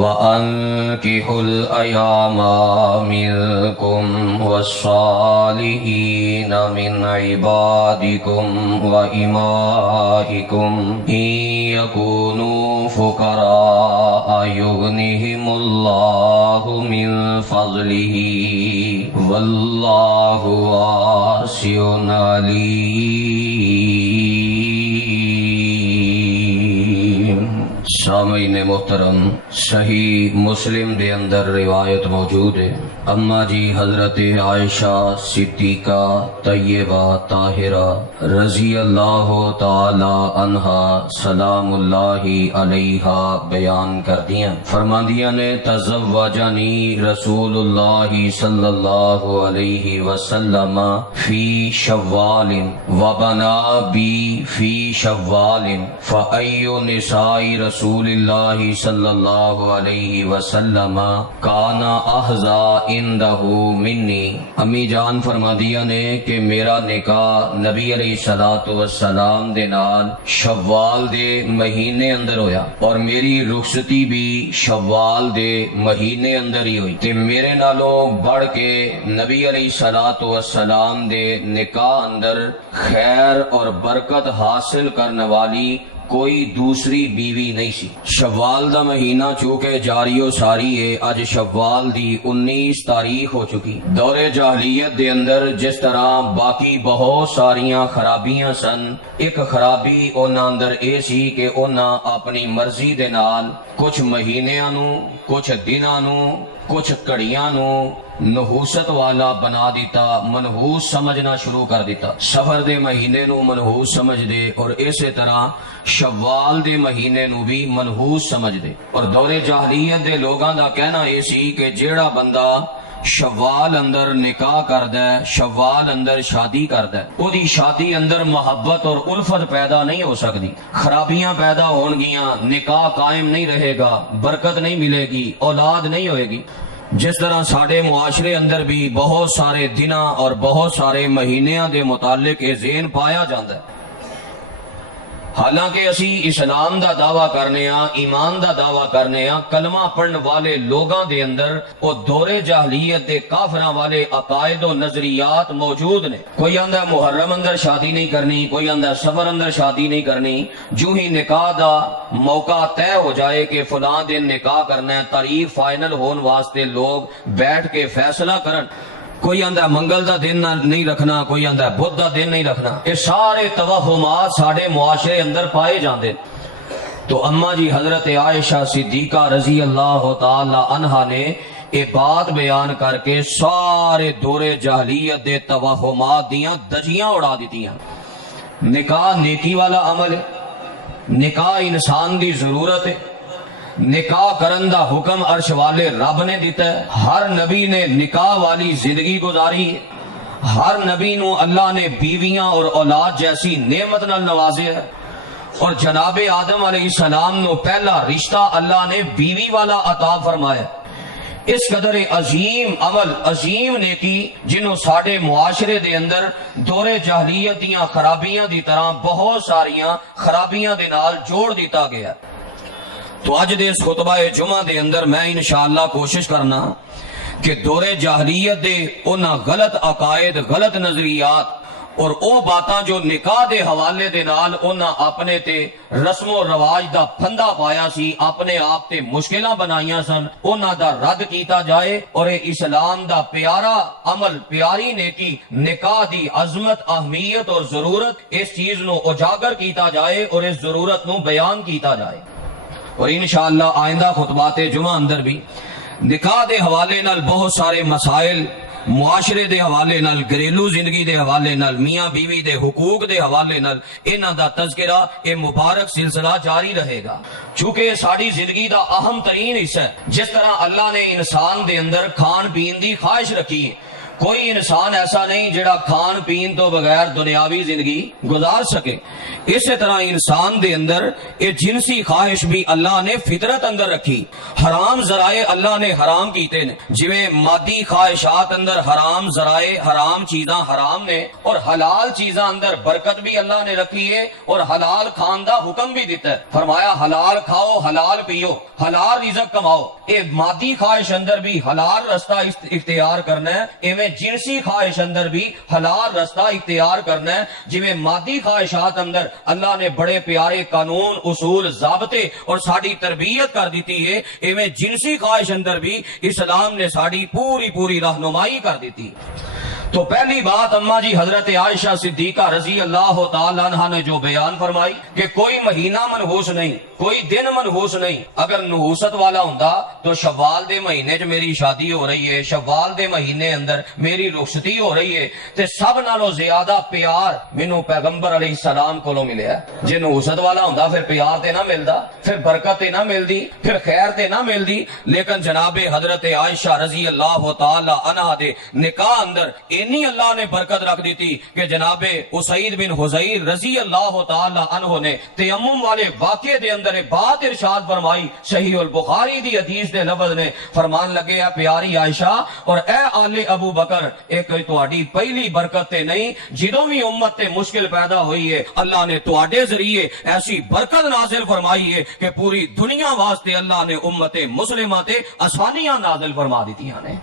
وَأَنكِحُوا الْأَيَامَ مِنكُمْ وَالصَّالِحِينَ مِنْ عِبَادِكُمْ وَإِمَائِكُمْ إِنْ يَكُونُوا فُقَرَاءَ يُغْنِهِمُ اللَّهُ مِنْ فَضْلِهِ وَاللَّهُ وَاسِعٌ عَلِيمٌ۔ سامعین محترم، صحیح مسلم دے اندر روایت موجود ہے، اما جی حضرت عائشہ صدیقہ طیبہ طاہرہ رضی اللہ تعالی عنہا سلام اللہ علیہا بیان کر دیا، فرماندیاں نے تزوجنی رسول اللہ صلی اللہ علیہ وسلم فی شوال وبنا بی فی شوال فأی نساء رسول اللہ صلی اللہ علیہ وسلم کانا احظا عندہ منی۔ امی جان فرما دیا نے کہ میرا نکاح نبی علیہ الصلوۃ والسلام دے نال شوال دے مہینے اندر ہویا، اور میری رخصتی بھی شوال دے مہینے اندر ہی ہوئی، تے میرے نالوں بڑھ کے نبی علیہ الصلوۃ والسلام دے نکاح اندر خیر اور برکت حاصل کرنے والی کوئی دوسری بیوی نہیں سی۔ شوال دا مہینہ چونکہ جاری و ساری ہے، اج شوال دی 19 تاریخ ہو چکی۔ دور جاہلیت دے اندر جس طرح باقی بہت ساریاں خرابیاں سن، ایک خرابی انہاں اندر اے سی کہ انہاں اپنی مرضی دے نال کچھ مہینیاں نو، کچھ دناں نو، کچھ کڑیاں نو نحوست والا بنا دیتا، منحوس سمجھنا شروع کر دیتا۔ سفر دے مہینے نو منحوس سمجھ دے، اور اسی طرح شوال دے مہینے نو بھی منحوس سمجھ دے۔ اور دور جاہلیت دے لوگاں دا کہنا اے سی کہ جیڑا بندہ شوال اندر نکاح کردہ ہے، شوال اندر شادی کردہ ہے، او دی شادی اندر محبت اور الفت پیدا نہیں ہو سکتی، خرابیاں پیدا ہون گیاں، نکاح قائم نہیں رہے گا، برکت نہیں ملے گی، اولاد نہیں ہوئے گی۔ جس طرح ساڑھے معاشرے اندر بھی بہت سارے دنوں اور بہت سارے مہینیاں دے متعلق یہ ذہن پایا جاندہ ہے، حالانکہ اسی اسلام دا دعویٰ کرنے ہاں، ایمان دا دعویٰ کرنے ہاں، کلمہ پڑھن والے لوگاں دے اندر او دور جاہلیت دے کافراں والے عقائد و نظریات موجود نے۔ کوئی آندہ محرم اندر شادی نہیں کرنی، کوئی آندہ سفر اندر شادی نہیں کرنی، جو ہی نکاح دا موقع طے ہو جائے کہ فلاں دن نکاح کرنا ہے، تاریخ فائنل ہون واسطے لوگ بیٹھ کے فیصلہ کرن۔ کوئی آندہ منگل دا دن نہیں رکھنا، کوئی آندہ بدھ دا دن نہیں رکھنا، یہ سارے توہمات ساڑھے معاشرے اندر پائے جاندے۔ تو اما جی حضرت عائشہ صدیقہ رضی اللہ تعالی عنہا نے یہ بات بیان کر کے سارے دور جاہلیت دے توہمات دیاں دجیاں اڑا دیتیاں۔ نکاح نیکی والا عمل ہے، نکاح انسان دی ضرورت ہے، نکاح کرن دا حکم عرش والے رب نے دیتا ہے، ہر نبی نے نکاح والی زندگی گزاری ہے، ہر نبی نو اللہ نے بیویاں اور اولاد جیسی نعمت نال نوازے ہے، اور جناب آدم علیہ السلام نو پہلا رشتہ اللہ نے بیوی والا عطا فرمایا۔ اس قدر عظیم عمل، عظیم نیکی جنہوں ساڑھے معاشرے دے اندر دور جاہلیت دیاں خرابیاں دی طرح بہت ساریاں خرابیاں دے نال جوڑ دیتا گیا۔ تو آج دے اس خطبہ جمعہ دے اندر میں انشاءاللہ کوشش کرنا کہ دور جاہلیت دے انہاں غلط عقائد، غلط نظریات اور او باتاں جو نکاح دے حوالے دے نال انہاں اپنے تے رسم و رواج دا پھندا پایا سی، اپنے آپ تے مشکلہ بنائیاں سن، انہاں دا رد کیتا جائے، اور اسلام دا پیارا عمل، پیاری نیکی، نکاح دی عظمت، اہمیت اور ضرورت، اس چیز نو اجاگر کیتا جائے اور اس ضرورت نو بیان کیتا جائے۔ اور انشاءاللہ آئندہ خطبات جمعہ اندر بھی نکاح دے حوالے نال بہت سارے مسائل، معاشرے دے حوالے نال، گھریلو زندگی دے حوالے نال، میاں بیوی دے حقوق دے حوالے نال انہاں دا تذکرہ یہ مبارک سلسلہ جاری رہے گا، چونکہ یہ ساری زندگی دا اہم ترین حصہ ہے۔ جس طرح اللہ نے انسان دے اندر کھان پین دی خواہش رکھی ہے، کوئی انسان ایسا نہیں جڑا کھان پین تو بغیر دنیاوی زندگی گزار سکے. اسی طرح انسان دے اندر یہ جنسی خواہش بھی اللہ نے فطرت اندر رکھی. حرام ذرائع اللہ نے حرام کیتے نے، جویں مادی خواہشات اندر حرام ذرائع حرام چیزاں حرام نے، اور حلال چیزاں اندر برکت بھی اللہ نے رکھی ہے اور حلال کھان دا حکم بھی دیتا ہے. فرمایا حلال کھاؤ حلال پیو حلال رزق کماؤ. اے مادی خواہش اندر بھی حلال رستہ اختیار کرنا ہے، ایویں جنسی خواہش اندر بھی حلال رستہ اختیار کرنا ہے. جویں مادی خواہشات اندر اللہ نے بڑے پیارے قانون اصول ضابطے اور ساڑی تربیت کر دیتی ہے، ایویں جنسی خواہش اندر بھی اسلام نے ساڑی پوری رہنمائی کر دیتی. تو پہلی بات اماں جی حضرت عائشہ صدیقہ رضی اللہ تعالیٰ عنہ نے جو بیان فرمائی کہ کوئی مہینہ منحوس نہیں، کوئی دن منحوس نہیں. اگر نحوست والا ہوندا تو شوال دے مہینے چ میری شادی ہو رہی ہے، شوال دے مہینے اندر میری رخصتی ہو رہی ہے، تے سب نالوں زیادہ پیار مینوں پیغمبر علیہ السلام کولوں ملیا. جے نحوست والا ہوندا پھر پیار تے نہ ملدا، پھر برکت تے نہ ملدی، پھر خیر تے نہ ملدی. لیکن جناب حضرت عائشہ رضی اللہ تعالی عنہا دے نکاح اندر انی اللہ نے برکت رکھ دی تھی کہ جناب اسید بن حضیر رضی اللہ تعالی عنہ نے تیمم والے واقعے دے اندر بات ارشاد فرمائی. صحیح البخاری دی حدیث دے لفظ نے فرمان لگے پیاری عائشہ اور اے آل ابو بکر، ایک تہاڈی پہلی برکت تے نہیں، جدوں بھی امت تے مشکل پیدا ہوئی ہے اللہ نے تہاڈے ذریعے ایسی برکت نازل فرمائی ہے کہ پوری دنیا واسطے اللہ نے امت مسلمہ تے آسانیاں نازل فرما دیتیاں نے.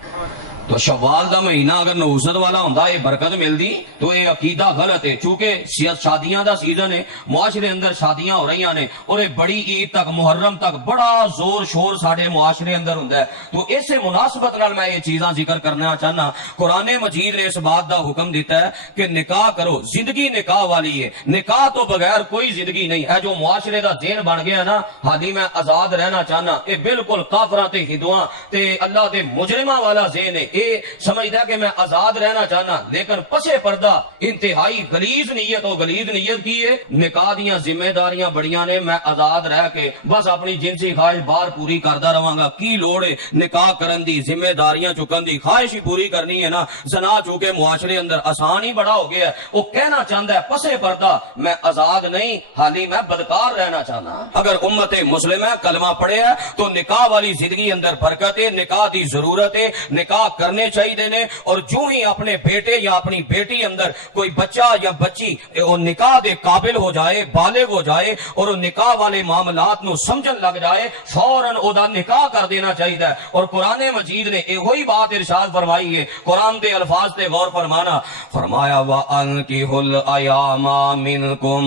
تو شوال دا مہینہ اگر نحوست والا ہوندا یہ برکت ملدی تو یہ عقیدہ غلط ہے. چونکہ شادیاں دا سیزن ہے، معاشرے اندر شادیاں ہو رہی نے اور یہ بڑی عید تک محرم تک بڑا زور شور ساڑے معاشرے اندر ہوندا ہے. تو اس مناسبت نال میں یہ چیزاں ذکر کرنا چاہنا. قرآن مجید نے اس بات دا حکم دیتا ہے کہ نکاح کرو، زندگی نکاح والی ہے، نکاح تو بغیر کوئی زندگی نہیں ہے. جو معاشرے دا ذہن بن گیا نا حالی میں آزاد رہنا چاہنا، یہ بالکل کافراں تے ہندوؤں تے اللہ دے مجرماں والا ذہن ہے. سمجھتا کہ میں آزاد رہنا چاہنا، لیکن پسے پردہ انتہائی غلیظ نیت ہو. غلیظ نیت کی ہے نکاح دیاں ذمہ داریاں بڑیاں نے، میں آزاد رہ کے بس اپنی جنسی خواہش باہر پوری کردا رہاں گا. کی لوڑ ہے نکاح کرن دی، ذمہ داریاں چکن دی، خواہش ہی پوری کرنی ہے نا. زنا چونکہ معاشرے اندر آسان ہی بڑا ہو گیا ہے، وہ کہنا چاہتا ہے پسے پردہ میں آزاد نہیں، حالی میں بدکار رہنا چاہنا. اگر امت مسلمہ کلمہ پڑھے ہے تو نکاح والی زندگی اندر برکت ہے، نکاح دی ضرورت ہے، نکاح کرنے چاہیے نے. اور جو ہی اپنے بیٹے یا اپنی بیٹی اندر کوئی بچہ یا بچی وہ نکاح دے قابل ہو جائے، بالغ ہو جائے اور نکاح والے معاملات نو سمجھن لگ جائے، فوراً او دا نکاح کر دینا چاہیے. اور قرآن مجید نے وہی بات ارشاد فرمائی ہے. قرآن دے الفاظ تے غور فرمانا، فرمایا وَأَنكِحُوا الْأَيَامَ مِنكُمْ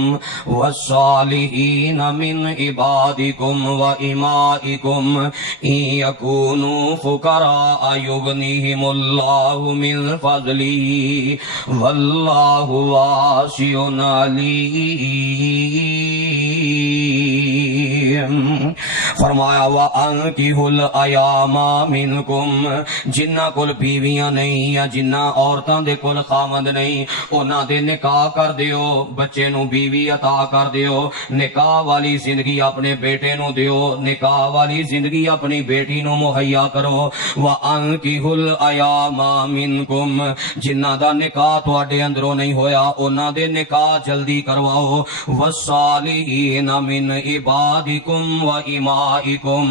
وَالصَّالِحِينَ مِنْ عِبَادِكُمْ وَإِمَائِكُمْ إِنْ يَكُونُوا فُقَرَاءَ يُغْنِهِمُ اللَّهُ مِنْ فَضْلِهِ وَاللَّهُ وَاسِعٌ عَلِيمٌ. فرمایا وَأَنكِحُوا الْأَيَامَ مِنْكُمْ، جنہ کول بیویاں نہیں یا جنہ عورتاں دے کول خامند نہیں انہاں دے نکاح کر دیو، بچے نو بیوی عطا کر دیو، نکاح والی زندگی اپنے بیٹے نو دیو، نکاح والی زندگی اپنی بیٹی نو مہیا کرو. وَأَنكِحُوا الْأَيَامَ مِنْكُمْ، جنہ دا نکاح تواڈے اندروں نہیں ہویا انہاں دے نکاح جلدی کرواؤ. وَالصَّالِحِينَ مِنْ عِبَادِكُمْ وَإِمَائِكُمْ،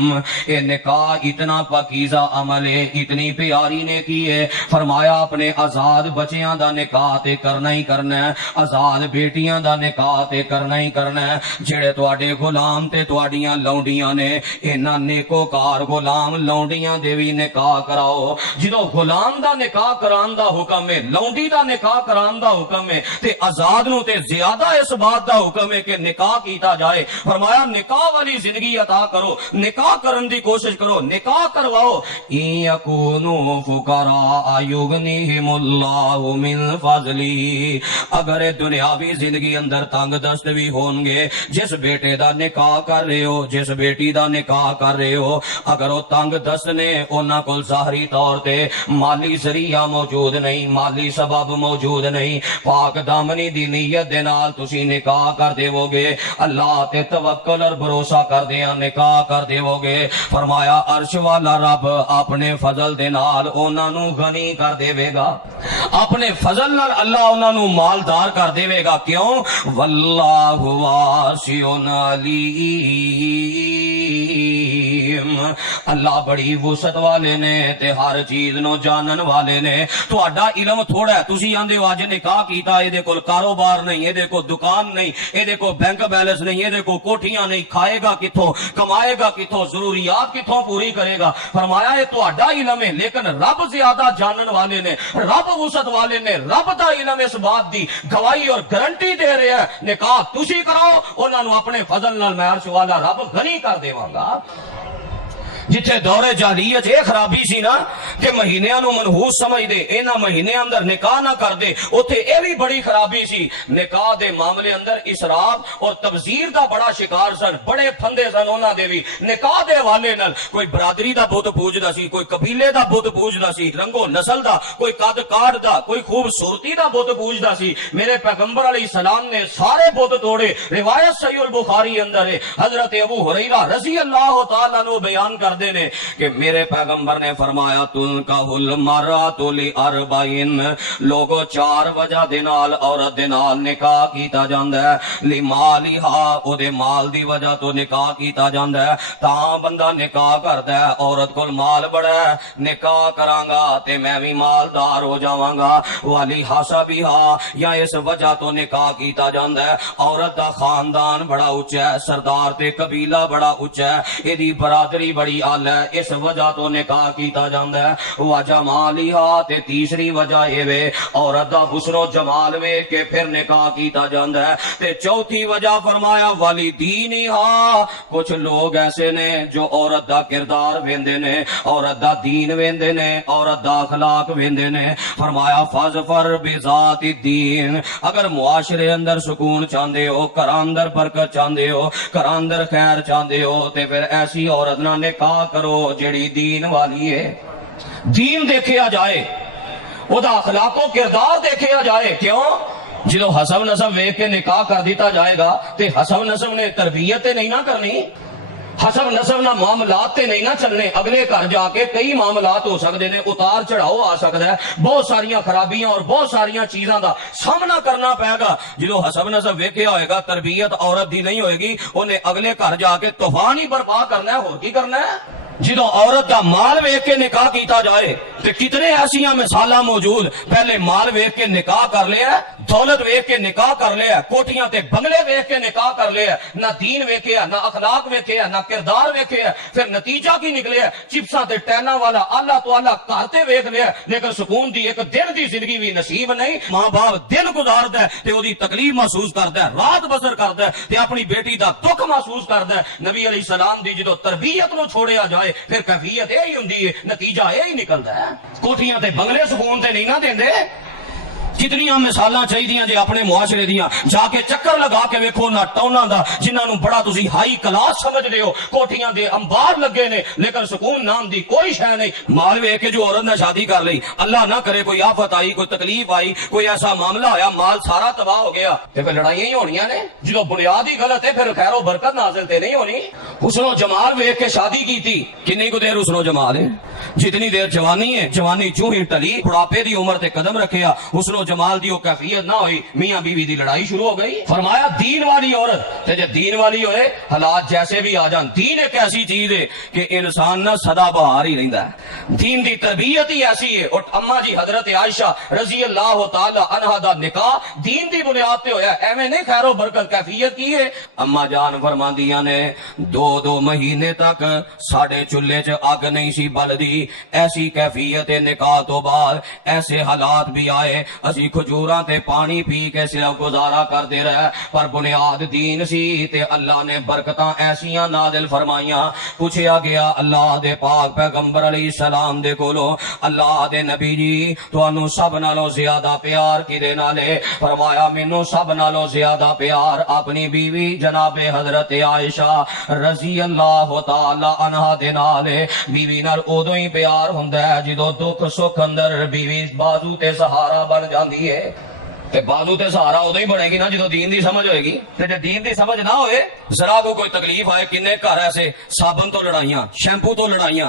یہ نکاح اتنا پاکیزہ عمل ہے، اتنی پیاری نے کی ہے. فرمایا اپنے آزاد بچیاں دا نکاح تے کرنا ہی کرنا ہے، آزاد بیٹیاں دا نکاح تے کرنا ہی کرنا ہے. جڑے تواڈے غلام تے تواڈیاں لونڈیاں نے انہاں نیکوکار غلام لونڈیاں دے وی نکاح کراؤ. جدوں غلام دا نکاح کران دا حکم ہے، لونڈی دا نکاح کران دا حکم ہے، تے آزاد نو تے زیادہ اس بات دا حکم ہے کہ نکاح کیتا جائے. فرمایا نکاح والی زندگی عطا کرو، نکاح کرن دی کوشش کرو، نکاح کرواؤ. ان یکونوا فقراء یغنیہم اللہ من فضلہ، اگر دنیاوی زندگی اندر تنگ دست بھی ہون گے، جس بیٹے دا نکاح کر رہے ہو، جس بیٹی دا نکاح کر رہے ہو، اگر وہ تنگ دست نے انہاں کول ظاہری طور تے مالی ذریعہ موجود نہیں، مالی سبب موجود نہیں، پاک دامنی دی نیت دے نال تسی نکاح کر دیو گے، اللہ تے توکل اور بھروسہ کر دیاں نکاح کر دیو گے۔ فرمایا عرش والا رب اپنے فضل دے نال انہاں نو غنی کر دیوے گا، اپنے فضل نال اللہ انہاں نو مالدار کر دیوے گا۔ کیوں؟ واللہ واسع علیم، اللہ بڑی وسعت والے نے تے ہر چیز نو جانن والے نے۔ تہاڈا علم تھوڑا ہے، تسی آندے ہو اج نکاح کیتا، اے دے کول کاروبار نہیں، اے دے کول دکان نہیں، اے دے کول بینک بیلنس نہیں، اے دے کول کوٹھیاں نہیں، کھائے گا کتھوں، کمائے گا کتھوں، ضروریات کتھوں پوری کرے گا۔ فرمایا اے تہاڈا علم ہے، لیکن رب زیادہ جانن والے نے، رب وسعت والے نے، رب دا علم اس بات دی گواہی اور گارنٹی دے رہے ہیں نکاح تسی کراؤ، انہاں نو اپنے فضل نال میں عرش والا رب غنی کر دیواں گا۔ جتھے دور جاہلیت یہ خرابی سی نا کہ مہینیاں نو منحوس سمجھ دے، اینا مہینے اندر نکاح نہ کر دے، اوتھے اے بھی بڑی خرابی سی۔ نکاح دے معاملے اندر اسراف اور تبذیر دا بڑا شکار سن، بڑے پھندے سن انہاں دے بھی۔ نکاح دے حوالے نال کوئی برادری دا بت پوجدا سی، کوئی قبیلے دا بت پوجدا سی، رنگو نسل دا، کوئی قد کاٹ دا، کوئی خوبصورتی دا بت پوجدا سی۔ میرے پیغمبر علیہ السلام نے سارے بت توڑے۔ روایت صحیح البخاری اندر ہے، حضرت ابو ہریرہ رضی اللہ تعالیٰ عنہ بیان کر نے کہ میرے پیغمبر نے فرمایا تنکح المرأۃ لاربعین، لوگوں چار وجہ دے نال عورت دے نال نکاح کیتا جاندا ہے۔ لمالھا، او دے مال دی وجہ تو نکاح کیتا جاندا ہے، تاں بندہ نکاح کردا ہے عورت کول مال بڑا ہے، نکاح کراں گا تے میں بھی مالدار ہو جاواں گا۔ ولحسبھا، یا اس وجہ تو نکاح کیتا جاندا ہے عورت دا خاندان بڑا اونچا ہے، سردار تے قبیلہ بڑا اونچا ہے، ایدی برادری بڑی ہے، اس وجہ تو نکاح کیتا جاندا ہے۔ وجمالھا، تے تیسری وجہ اے وے عورت دا حسن و جمال ویکھ کے پھر نکاح کیتا جاندا ہے۔ تے چوتھی وجہ فرمایا ولدینھا، کچھ لوگ ایسے نے جو عورت دا کردار ویندے نے، عورت دا دین ویندے نے، عورت دا اخلاق ویندے نے۔ فرمایا فاظفر بذات الدین، اگر معاشرے اندر سکون چاہندے ہو، گھراں اندر برکت چاہندے ہو، گھراں اندر خیر چاہندے ہو، تے پھر ایسی عورت نہ نکاح کرو جیڑی دین والی ہے، دین دیکھیا جائے، او دا اخلاق و کردار دیکھیا جائے۔ کیوں؟ جدو حسب نسب ویکھ کے نکاح کر دیتا جائے گا تے حسب نسب نے تربیت نہیں نہ کرنی، حسب نسب نہ معاملات تے نہیں نہ چلنے، اگلے گھر جا کے کئی معاملات ہو سکتے ہیں، اتار چڑھاؤ آ سکتا ہے، بہت ساریاں خرابیاں اور بہت ساریاں چیزاں دا سامنا کرنا پائے گا۔ جدو حسب نسب ویکھیا ہوئے گا، تربیت عورت دی نہیں ہوئے گی، انہیں اگلے گھر جا کے طوفان ہی برپا کرنا ہے، اور کی کرنا ہے۔ جدو عورت دا مال ویکھ کے نکاح کیتا جائے تے کتنے ایسیاں مثالاں موجود، پہلے مال ویکھ کے نکاح کر لیا، دولت ویکھ کے نکاح کر لیا، کوٹھیاں تے بنگلے ویکھ کے نکاح کر لیا، نہ دین ویکھیا، نہ اخلاق ویکھیا، نہ کردار ویکھیا، پھر نتیجہ کی نکلیا؟ چپساں تے ٹینا والا اللہ تو اللہ کرتے ویکھ لیا، لیکن سکون دی ایک دن دی زندگی بھی نصیب نہیں۔ ماں باپ دن گزاردا ہے تے اودی تکلیف محسوس کردا ہے، رات بسر کردا ہے تے اپنی بیٹی دا دکھ محسوس کردا ہے۔ نبی علیہ السلام دی جدو تربیت نو چھوڑیا جائے پھر کیفیت یہی ہوندی ہے، نتیجہ یہی نکلدا ہے۔ کوٹھیاں تے بنگلے سکون تے نہیں نہ دیندے۔ کتنیاں مثالاں چاہیے جی اپنے معاشرے دیاں، جا کے چکر لگا کے ویکھو نہ ٹاؤناں دا جنہاں نوں بڑا تسی ہائی کلاس سمجھدے ہو، کوٹھیاں دے انبار لگے نے لیکن سکون نام دی کوئی شے نہیں۔ مال ویکھ کے جو عورت نے شادی کر لئی، اللہ نہ کرے کوئی آفت آئی، کوئی تکلیف آئی، کوئی ایسا معاملہ آیا، مال سارا تباہ ہو گیا، تے پھر لڑائیاں ہی ہونیاں نے۔ جدو بنیاد ہی غلط ہے پھر خیر و برکت نازل تے نہیں ہونی۔ حسن و جمال ویکھ کے شادی کی تھی، کتنی کو دیر حسن و جمال ہے، جتنی دیر جوانی ہے، جوانی چوں ہی ٹلی، بڑھاپے دی عمر تے قدم رکھیا، حسن و جمال دی کیفیت نہ ہوئی، میاں بیوی دی لڑائی شروع ہو گئی۔ فرمایا دین والی عورت تے جے دین والی ہوئے حالات جیسے بھی آ جان، دین ایک ایسی چیز ہے کہ انسان نہ سدا بہار ہی رہندا ہے، دین دی تربیت ہی ایسی ہے۔ اور اما جی حضرت عائشہ رضی اللہ تعالی عنہا دا نکاح دین دی بنیاد تے ہویا، ایویں نہیں خیر و برکت کیفیت کی ہے۔ اما جان فرماندیاں نے 2 مہینے تک ساڈے چولہے چ اگ نہیں سی بلدی، ایسی کیفیت نکاح تو بعد ایسے حالات بھی آئے، اسی کھجوراں تے پانی پی کے صرف گزارا کر دے رہے، پر بنیاد دین سی تے اللہ نے برکتاں ایسیاں نازل فرمائیاں۔ پوچھیا گیا اللہ دے پاک پیغمبر علیہ السلام السلام دے کولو اللہ دے نبی جی تانوں سب نالوں زیادہ پیار کدے نال ہے؟ فرمایا مینوں سب نالوں زیادہ پیار اپنی بیوی جناب حضرت عائشہ رضی اللہ تعالی عنہا دے نال ہے۔ بیوی نال اودوں ہی پیار ہوندا ہے جدوں دکھ سکھ اندر بیوی بازو تے سہارا بن جاندی ہے۔ تے بازو تے سہارا ادو ہی بنے گی نا جدو دین دی سمجھ ہوئے گی۔ تے جے دین دی سمجھ نہ ہوئے ذرا کو کوئی تکلیف آئے کنے گھر ایسے صابن تو لڑائیاں شیمپو تو لڑائیاں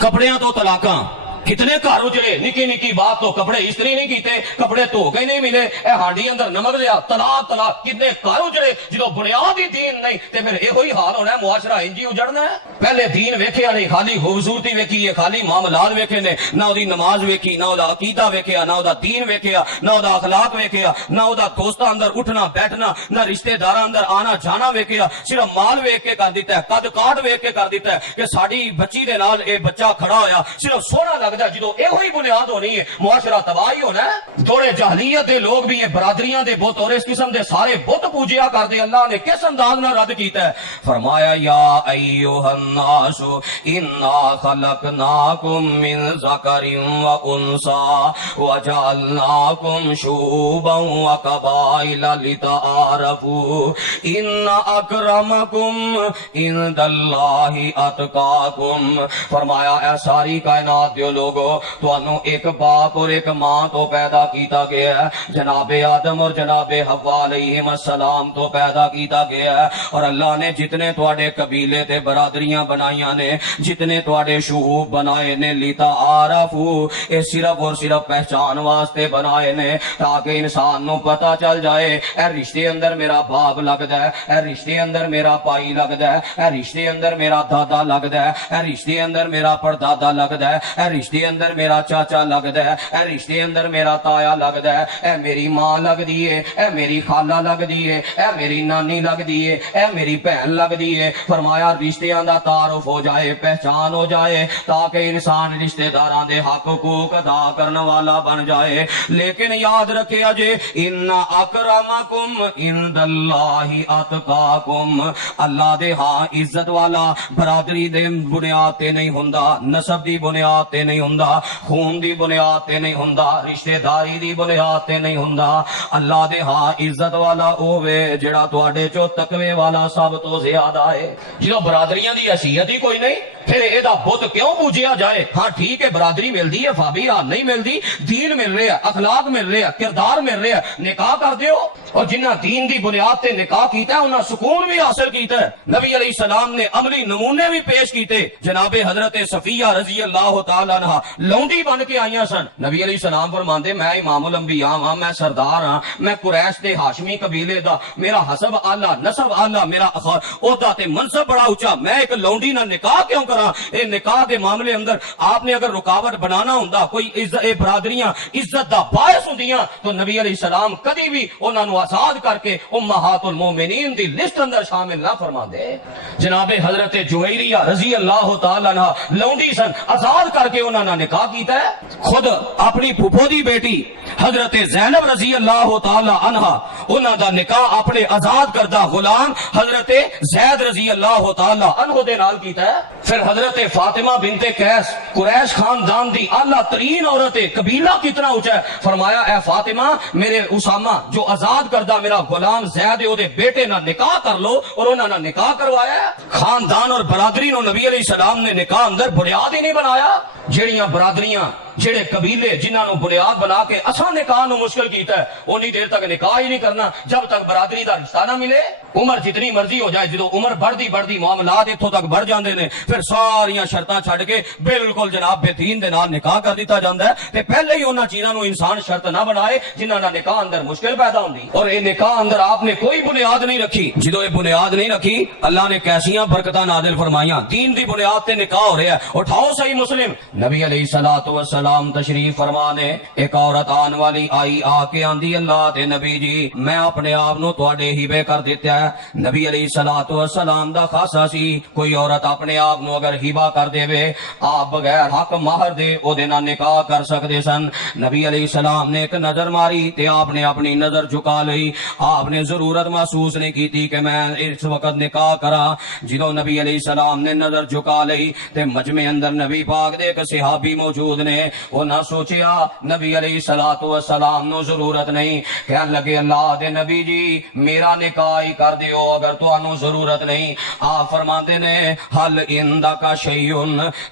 کپڑیاں تو طلاقاں کتنے گھر اجڑے نکی نکی بات تو کپڑے استری نہیں کیتے کپڑے دھو کے نہیں ملے اے ہانڈی اندر نمک دیا طلاق طلاق کتنے گھر اجڑے جدو بنیادی دین نہیں تے پھر یہ ہوئی حال ہونا ہے معاشرہ انجی اجڑنا ہے۔ پہلے دین ویکھیا نہیں خالی خوبصورتی ویکھی ہے خالی معاملات ویکھے نے نہ دی نماز ویکھی نہ دا عقیدہ ویکھیا نہ دا دین ویکھیا نہ دا اخلاق ویکھیا نہ دا دوستاں اندر اٹھنا بیٹھنا نہ رشتہ داراں اندر آنا جانا ویکھیا صرف مال ویکھ کے کر دیتا ہے قد کاٹ ویکھ کے کر دیتا ہے کہ ساڈی بچی دے نال اے بچہ کھڑا ہویا صرف سونا لگدا جدو اے ہوئی بنیاد ہونی ہے معاشرہ تباہی ہونا ہے۔ دوڑے جاہلیت دے لوگ بھی یہ برادریاں دے بت اور اس قسم دے سارے بت پوجیا کردے اللہ نے کس انداز نہ رد کیتا ہے؟ فرمایا یا ایھا الناس انا خلقناکم من ذکر و انثی وجعلناکم شعوبا وقبائل لتعارفوا ان اکرمکم عند اللہ اتقاکم۔ فرمایا اے ساری کائنات دے لوگو تو ایک باپ اور ایک ماں تو پیدا کیتا گیا ہے جناب آدم اور جناب حوا علیہم السلام تو پیدا کیتا گیا ہے اور اللہ نے جتنے تواڈے قبیلے تے برادریاں بنائیاں نے جتنے تواڈے شعوب بنائے نے لتعارفوا اے صرف اور صرف پہچان واسطے بنائے نے تاکہ انسان نو پتہ چل جائے اے رشتے اندر میرا باپ لگدا ہے اے رشتے اندر میرا پائی لگدا ہے اے رشتے اندر میرا دادا لگدا ہے اے رشتے اندر میرا پردادا لگدا ہے اے رشتے اندر میرا چاچا لگدا ہے اے رشتے اندر میرا تایا لگدا ہے اے میری ماں لگدی ہے اے میری خالہ لگدی ہے اے میری نانی لگدی ہے اے میری بہن لگدی ہے۔ فرمایا رشتیاں دا تعارف ہو جائے پہچان ہو جائے تاکہ انسان رشتہ داراں دے حق حقوق ادا کرنے والا بن جائے۔ لیکن یاد رکھے اجے ان اکرمکم عند اللہ اتقاکم اللہ دے ہاں عزت والا برادری دے بنیاد تے نہیں ہوندا نسب دی بنیاد تے نہیں ہوندا خون دی بنیاد تے نہیں ہوندا رشتہ داری دی بنیاد تے نہیں ہوندا اللہ دے ہاں عزت والا ہوے جڑا تواڈے چوں تقوی والا سب تو زیادہ ہے۔ جدوں برادریاں دی حیثیت ہی کوئی نہیں پھر اے دا بت کیوں پوجیا جائے؟ ہاں ٹھیک ہے برادری ملدی ہے فابی ہاں نہیں ملدی دین مل رہا ہے اخلاق مل رہا ہے کردار مل رہا ہے نکاح کر دیو اور جنہ دین دی بنیاد تے نکاح کیتا ہے انہاں سکون بھی حاصل کیتا ہے۔ نبی علیہ السلام نے عملی نمونے بھی پیش کیتے جناب حضرت صفیہ رضی اللہ تعالی عنہا لونڈی بن کے آئیاں سن۔ نبی علیہ السلام فرماندے میں امام الانبیاء ہاں میں سردار ہاں میں قریش دے ہاشمی قبیلے دا میرا حسب اعلیٰ نسب اعلیٰ میرا عہدہ تے منصب بڑا اونچا میں ایک لونڈی نہ نکاح کیوں کراں؟ اے نکاح دے معاملے اندر آپ نے اگر رکاوٹ بنانا ہوندا کوئی برادریاں عزت دا باعث ہوندیاں تو نبی علیہ السلام کدی بھی انہاں نو آزاد کر کے امہات المومنین دی لسٹ اندر شامل نہ فرما دے۔ جناب حضرت جویریہ رضی اللہ تعالی عنہ لونڈی سن آزاد کر کے انہاں نے نکاح کیتا ہے۔ خود اپنی پھپھو دی بیٹی حضرت زینب رضی اللہ تعالی عنہ انہاں دا نکاح اپنے آزاد کردہ غلام حضرت زید رضی اللہ تعالی عنہ دے نال کیتا ہے۔ پھر حضرت فاطمہ بنت قیس قریش خاندان دی اعلیٰ ترین عورت ہے قبیلہ کتنا اونچا ہے فرمایا اے فاطمہ میرے اسامہ جو آزاد کردہ میرا غلام زید ہے بیٹے نہ نکاح کر لو اور انہوں نے نکاح کروایا ہے۔ خاندان اور برادری نو نبی علیہ السلام نے نکاح اندر بنیاد ہی نہیں بنایا۔ جڑیاں برادریاں جڑے قبیلے جنہاں نو بنیاد بنا کے اساں نکاح نو مشکل کیتا ہے اونی دیر تک نکاح ہی نہیں کرنا جب تک برادری دا رشتہ نہ ملے۔ عمر جتنی مرضی ہو جائے جدو عمر بڑھدی معاملات اتھوں تک بڑھ جاندے نے پھر ساریاں شرطاں چھڈ کے بالکل جناب بے دین دے نال نکاح کر دیتا جاندا ہے تے پہلے ہی انہاں چیزاں نو انسان شرط نہ بنائے جنہاں دا نکاح اندر مشکل پیدا ہوندی۔ اور اے نکاح اندر آپ نے کوئی بنیاد نہیں رکھی جدو اے بنیاد نہیں رکھی اللہ نے کیسیاں برکتاں نازل فرمائیاں۔ دین دی بنیاد تے نکاح ہو رہا ہے۔ اٹھاؤ صحیح مسلم نبی علیہ الصلوۃ والسلام السلام تشریف فرما نے ایک عورت آن والی آئی آ کے آندی اللہ تے نبی جی میں اپنے آپ نو تواڈے ہیبے کر دیتا ہے. نبی علیہ الصلوۃ والسلام دا خاصا سی کوئی عورت اپنے آپ نو اگر ہیبا کر دے وے آپ بغیر حق مہر دے او دے نال نکاح کر سکدے سن. نبی علیہ السلام نے ایک نظر ماری تے آپ نے اپنی نظر جھکا لئی. آپ نے ضرورت محسوس نہیں کیتی کہ میں اس وقت نکاح کرا. جدوں نبی علیہ السلام نے نظر جھکا لئی تے مجمع اندر نبی پاک دے ایک صحابی موجود نے. وہ نہ سوچیا نبی علیہ الصلوۃ والسلام نو ضرورت نہیں. کہن لگے اللہ دے نبی جی میرا نکاح ہی کر دیو اگر تانوں ضرورت نہیں. آپ فرماندے نے حل عندک شیء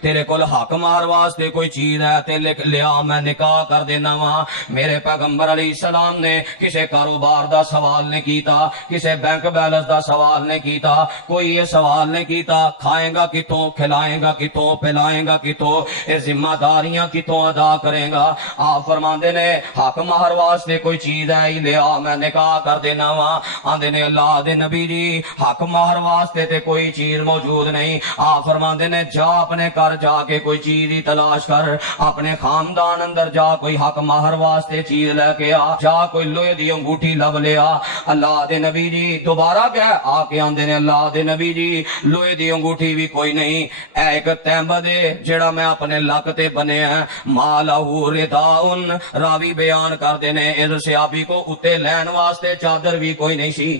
تیرے کول حق مہر واسطے کوئی چیز ہے تے لکھ لیا میں نکاح کر دینا وا. میرے پیغمبر علیہ السلام نے کسے کاروبار دا سوال نہیں کیتا, کسے بینک بیلنس دا سوال نہیں کیتا, کوئی یہ سوال نہیں کیتا کھائیں گا کتوں, کھلائیں گا کتوں, پلائیں گا کتوں, یہ ذمہ داریاں کتوں ادا کریں گا. آپ فرماندے نے حق مہر واسطے کوئی چیز ہے ہی لیا میں نکاح کر دینا وا. آندے نے اللہ دے نبی جی حق مہر واسطے تے کوئی چیز موجود نہیں. آپ فرماندے نے جا اپنے گھر جا کے کوئی چیز ہی تلاش کر, اپنے خاندان اندر جا کوئی حق مہر واسطے چیز لے کے آ, جا کوئی لوہے دی انگوٹھی لب لیا. اللہ دے نبی جی دوبارہ گئے آ کے آندے نے اللہ دے نبی جی لوہے دی انگوٹھی بھی کوئی نہیں, اے ایک تینبا دے جڑا میں اپنے لک تے بنے ہیں مالہ رداؤن. راوی بیان کر دینے اس صحابی کو اتے لین واسطے چادر بھی کوئی نہیں سی,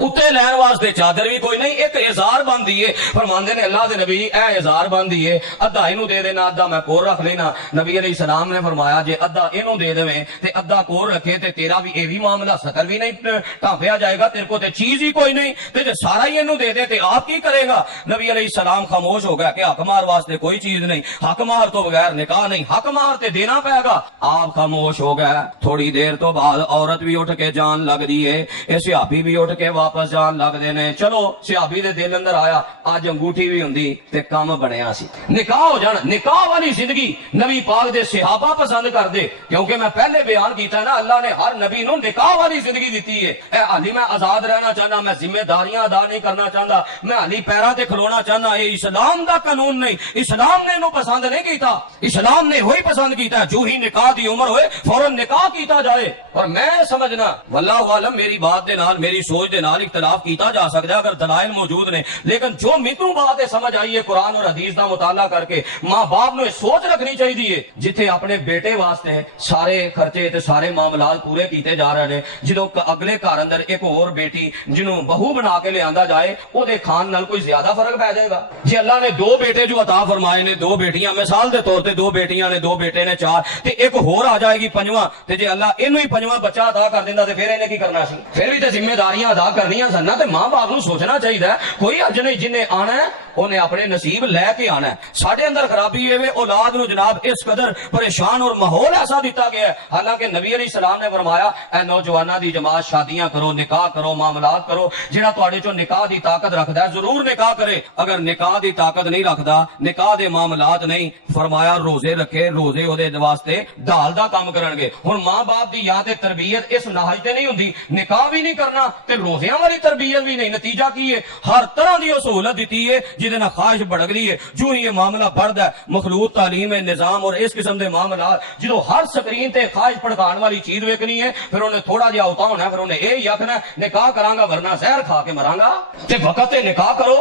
اتے لین واسطے چادر بھی کوئی نہیں, ایک ازار بن دیئے. فرماندے نے اللہ دے نبی اے ازار بن دیئے ادھا اینو دے دینا ادھا میں کور رکھ لینا. نبی علیہ السلام نے فرمایا جے ادھا اینو دے دویں تے ادھا کور رکھے تے تیرا بھی اے بھی معاملہ سطر بھی نہیں ٹھانپیا جائے گا, تیرے کو تے چیز ہی کوئی نہیں تے جے سارا ہی اینو دے دے تے آپ کی کرے گا. نبی علیہ السلام خاموش ہو گیا کہ حق مہر واسطے کوئی چیز نہیں, حق مہر تو بغیر نکاح نہیں, حق مہر تے دینا پائے گا. آپ خاموش ہو گئے. تھوڑی دیر تو بعد عورت بھی اٹھ کے جان لگ دیئے, اے صحابی بھی اٹھ کے واپس جان لگ دینے. چلو صحابی دے دل اندر آیا آج انگوٹھی بھی ہوندی تے کام بنیا سی, نکاح ہو جانا. نکاح والی زندگی نبی پاک دے صحابہ پسند کر دے, کیونکہ میں پہلے بیان کیتا ہے نا اللہ نے ہر نبی نو نکاح والی زندگی دیتی ہے. اے علی میں آزاد رہنا چاہنا, میں ذمہ داریاں ادا نہیں کرنا چاہتا, میں علی پیرا تے کھلونا چاہنا. یہ اسلام دا قانون نہیں, اسلام نے انہوں پسند نہیں کیتا, اسلام نے وہی پسند کیتا ہے جو ہی نکاح دی عمر ہوئے فوراً نکاح کیتا جائے. اور میں سمجھنا واللہ عالم میری بات دے نال میری سوچ دے نال اختلاف کیتا جا سکتا ہے اگر دلائل موجود نے, لیکن جو مینوں بات ہے سمجھ آئی ہے قرآن اور حدیث دا مطالعہ کر کے ماں باپ نے سوچ رکھنی چاہیے جتھے اپنے بیٹے واسطے سارے خرچے تے سارے معاملات پورے کیتے جا رہے ہیں, جدوں اگلے گھر اندر ایک اور بیٹی جنوں بہو بنا کے لے آندا جائے او دے کھان نال کوئی زیادہ فرق پہ جائے گا. جی اللہ نے دو بیٹے جو عطا فرمائے نے, دو بیٹیاں مثال دے طور تے دو بیٹیاں نے, دو بیٹے نے چار, تے ایک ہور آ جائے گی پنجواں, تے جے اللہ اینو ہی پنجواں بچہ عطا کر دیندا تے پھر اینے کی کرنا سی, پھر بھی تے ذمہ داریاں ادا کرنیاں سن نا. تے ماں باپ نو سوچنا چاہیے کوئی اج نہیں جن نے آنا ہے انہیں اپنے نصیب لے کے آنا ہے. ساڈے اندر خرابی ہے اولاد نو جناب اس قدر پریشان اور ماحول ایسا دیتا گیا ہے. حالانکہ نبی علیہ السلام نے فرمایا اے نوجواناں دی جماعت شادیاں کرو, نکاح کرو, معاملات کرو. جہاں تواڈے چوں نکاح دی طاقت رکھدا ہے ضرور نکاح کرے, اگر نکاح دی طاقت نہیں رکھدا, نکاح دے معاملات نہیں, فرمایا روزے رکھے, روزے او دے واسطے ڈال دا کام کرن گے. ہن ماں باپ دی یا تے تربیت اس نہج تے نہیں ہوندی, نکاح بھی نہیں کرنا تے روزیاں والی تربیت بھی نہیں. نتیجہ کی ہے ہر طرح دی سہولت دیتی ہے جہدے نال خواہش بڑھدی ہے. جو ہی یہ معاملہ بڑھدا ہے مخلوط تعلیم نظام اور اس قسم دے معاملات, جدوں ہر سکرین تے خواہش بھڑکان والی چیز ویکھنی ہے پھر انہیں تھوڑا جہا اوتا ہونا ہے, پھر انہیں یہ آکھنا نکاح کراں گا ورنہ زہر کھا کے مراں گا. تے وقت تے نکاح کرو,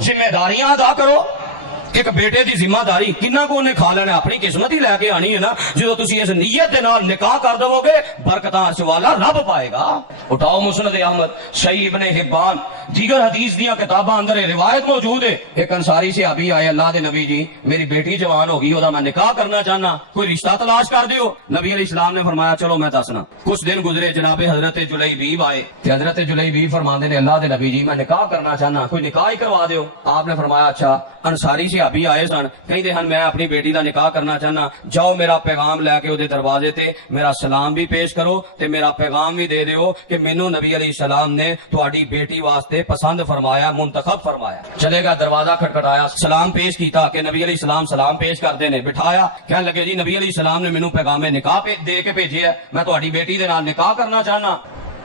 ذمہ داریاں ادا کرو. ایک بیٹے دی ذمہ داری کنہ کو انہیں کھا لینا, اپنی قسمت ہی لے کے آنی ہے نا. جدو تسی اس نیت دے نال نکاح کر دو گے برکتاں عرش والا رب پائے گا. اٹھاؤ مسند احمد, صحیح ابن حبان, دیگر حدیث دیاں کتاباں اندر روایت موجود ہے. ایک انصاری صحابی آئے اللہ دے نبی جی میری بیٹی جوان ہو گئی, او دا میں نکاح کرنا چاہنا, کوئی رشتہ تلاش کر دیو. نبی علیہ السلام نے فرمایا چلو میں دسنا. کچھ دن گزرے, جناب حضرت جلیبیب آئے, حضرت جلیبیب فرماندے نے اللہ دے نبی جی میں نکاح کرنا چاہنا, کوئی نکاح ہی کروا دیو. آپ نے فرمایا اچھا. انصاری صحابی آئے سن, کہندے ہن میں اپنی بیٹی دا نکاح کرنا چاہنا, جاؤ میرا پیغام لے کے اودے دروازے تے میرا سلام بھی پیش کرو تے میرا پیغام بھی دے دیو کہ مینوں نبی علیہ السلام نے تہاڈی بیٹی واسطے پسند فرمایا, منتخب فرمایا. چلے گا, دروازہ کھٹکھٹایا, سلام پیش کیتا کہ نبی علیہ السلام سلام پیش کردے نے, بٹھایا, کہن لگے جی نبی علیہ السلام نے مینوں پیغام نکاح دے کے بھیجیا ہے, میں تہاڈی بیٹی دے نال نکاح کرنا چاہنا.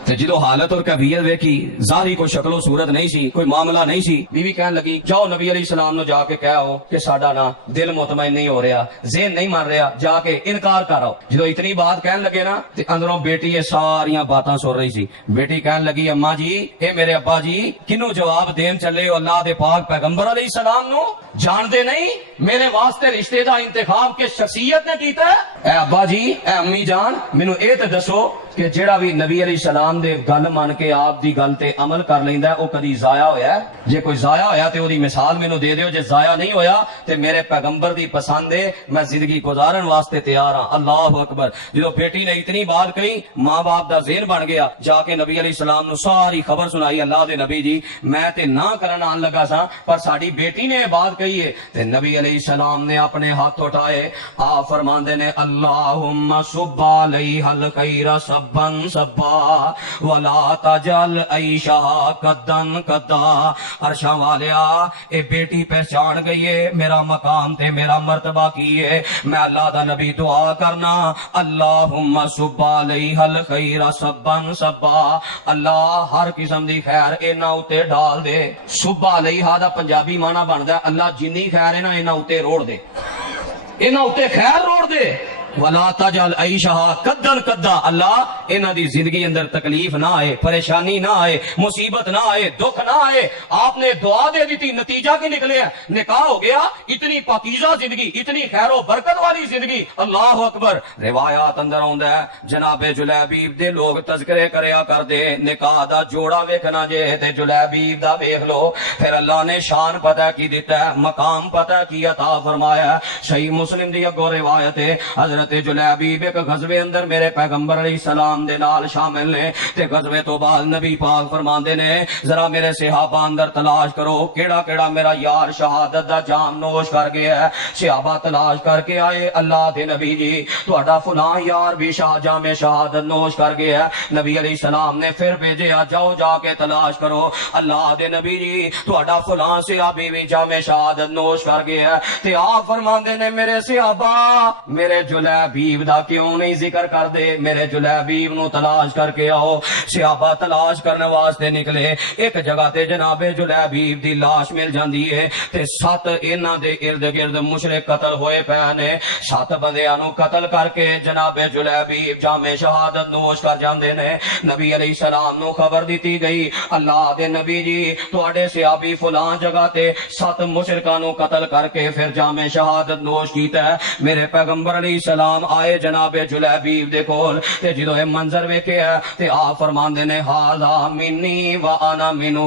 تے جدو حالت اور کیفیت ویکھی ظاہری کوئی شکل و صورت نہیں سی کوئی معاملہ نہیں سی بیوی کہن لگی جاؤ نبی علیہ السلام نو جا کے کہو کہ ساڈا نا دل مطمئن نہیں ہو رہا ذہن نہیں مان رہا جا کے انکار کر آؤ جدو اتنی بات کہن لگے نا تے اندروں بیٹی یہ ساریاں باتاں سن رہی سی بیٹی کہن لگی اما جی اے میرے ابا جی کنو جواب دین چلے ہو اللہ دے پاک پیغمبر علیہ السلام نو جان دے نہیں میرے واسطے رشتے دا انتخاب کس شخصیت نے کیتا ہے اے ابا جی اے امی جان مینوں اے تے دسو کہ جیڑا بھی نبی علیہ السلام دے گل مان کے آپ دی گل تے عمل کر لیندا ہے او کدی ضائع ہویا ہے جے کوئی ضائع ہویا تے اودی مثال مینوں دے دیو جے ضائع نہیں ہویا تے میرے پیغمبر دی پسند ہے میں زندگی گزارن واسطے تیار ہاں اللہ اکبر جدوں بیٹی نے اتنی بات کہی ماں باپ دا ذہن بن گیا جا کے نبی علیہ السلام نو ساری خبر سنائی اللہ دے نبی جی میں تے نہ کرن آن لگا سا پر ساڈی بیٹی نے بات کہی ہے تے نبی علیہ السلام نے اپنے ہاتھ اٹھائے آپ فرماندے نے اللہم صب علیہ الخیر سبن سبا ولا تجل عیشہ قدن قدا عرشاں والیا اے بیٹی پہچان گئی ہے میرا مقام تے میرا مرتبہ کی ہے میں اللہ دا نبی دعا کرنا اللہم صب علیہ الخیر سبن سبا اللہ ہر قسم دی خیر انہاں اتے ڈال دے صب علیہ دا پنجابی معنی بندا ہے اللہ جنی خیر ہے نا انہاں اتے روڑ دے انہاں اتے خیر روڑ دے ولا تجعل عیشہ قدن قدا اللہ انہاں دی زندگی اندر تکلیف نہ آئے پریشانی نہ آئے مصیبت نہ آئے دکھ نہ آئے آپ نے دعا دے دیتی نتیجہ کی نکلے ہیں نکاح ہو گیا اتنی پاکیزہ زندگی اتنی خیر و برکت والی زندگی اللہ اکبر روایات اندر آندا ہے جناب جلیبیب دے لوگ تذکرے کریا کر دے نکاح دا جوڑا ویکھنا جے تے جلیبیب دا ویکھ لو پھر اللہ نے شان پتہ کی دیتا ہے مقام پتہ کی عطا فرمایا ہے صحیح مسلم دی اگوں روایت ہے حضرت جلیبیب ایک غزوے اندر میرے پیغمبر علیہ السلام دے نال شامل نے تے غزوے تو بعد نبی پاک فرماندے نے ذرا میرے صحابہ اندر تلاش کرو کیڑا کیڑا میرا یار شہادت دا جام نوش کر گیا ہے صحابہ تلاش کر کے آئے اللہ دے نبی جی تہاڈا فلاں یار بھی جام شہادت نوش کر گیا ہے نبی علیہ السلام نے پھر بھیجیا جاؤ جا کے تلاش کرو اللہ دے نبی جی تہاڈا فلاں صحابی بھی جام شہادت نوش کر گیا ہے تے آپ فرماندے نے میرے صحابہ میرے جلیبیب دا کیوں نہیں ذکر کر دے میرے جلیبیب نو تلاش کر کے آؤ صحابہ تلاش کرنے واسطے نکلے ایک جگہ تے جناب جلیبیب دی لاش مل جاندی ہے تے 7 انہاں دے ارد گرد مشرک قتل ہوئے پے نے 7 بندیاں نو قتل کر کے جناب جلیبیب جام شہادت نوش کر جاندے نے نبی علیہ السلام نو خبر دیتی گئی اللہ دے نبی جی تواڈے صحابی فلاں جگہ تے 7 مشرکاں نو قتل کر کے پھر جام شہادت نوش کیتا ہے میرے پیغمبر علیہ السلام آئے جناب جلیبیب دے کول تے جدوں اے منظر ویکھیا تے آپ فرماندے نے ھذا منی وانا منہ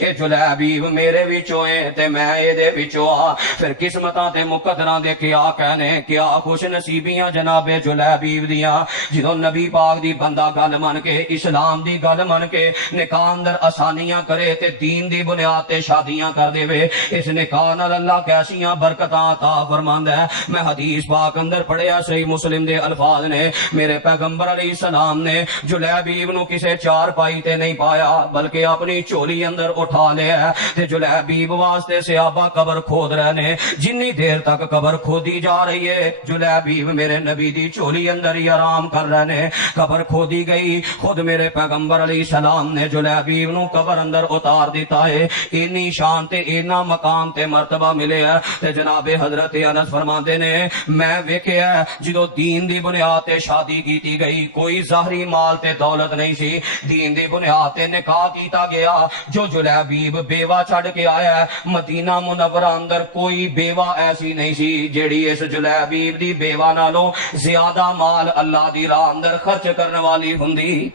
اے جلیبیب میرے وچوں اے تے میں اے دے وچوں آ پھر قسمتاں تے مقدراں دے کیا کہنے کیا خوش نصیبیاں جناب جلیبیب دیاں جدوں نبی پاک دی بندہ گل من کے اسلام دی گل من کے نکاح اندر آسانیاں کرے تے دین دی بنیاد تے شادیاں کر دے وے اس نکاح نال اللہ کیسیاں برکتاں عطا فرماندا ہے میں حدیث پاک اندر پڑھیا صحیح مسلم دے الفاظ نے میرے پیغمبر علیہ السلام نے جلیبیب نو کسے چار پائی تے نہیں پایا بلکہ اپنی چولی اندر اٹھا لیا تے جلیبیب واسطے صحابہ قبر کھود رہے نے جنی دیر تک قبر کھودی جا رہی ہے جلیبیب میرے نبی دی چولی اندر ہی آرام کر رہے نے قبر کھودی گئی خود میرے پیغمبر علیہ السلام نے جلیبیب نو قبر اندر اتار دیتا ہے انی شان تے اینا مقام تے مرتبہ ملے ہے تے جناب حضرت انس فرماندے نے میں ویکھیا جدو دین دی بنیاد تے شادی کیتی گئی کوئی ظاہری مال تے دولت نہیں سی دین دی بنیاد تے نکاح کیتا گیا جو جلیبیب بیوہ چھڑ کے آیا ہے مدینہ منورہ اندر کوئی بیوہ ایسی نہیں سی جیڑی اس جلیبیب دی بیوہ نالوں زیادہ مال اللہ دی راہ اندر خرچ کرنے والی ہوندی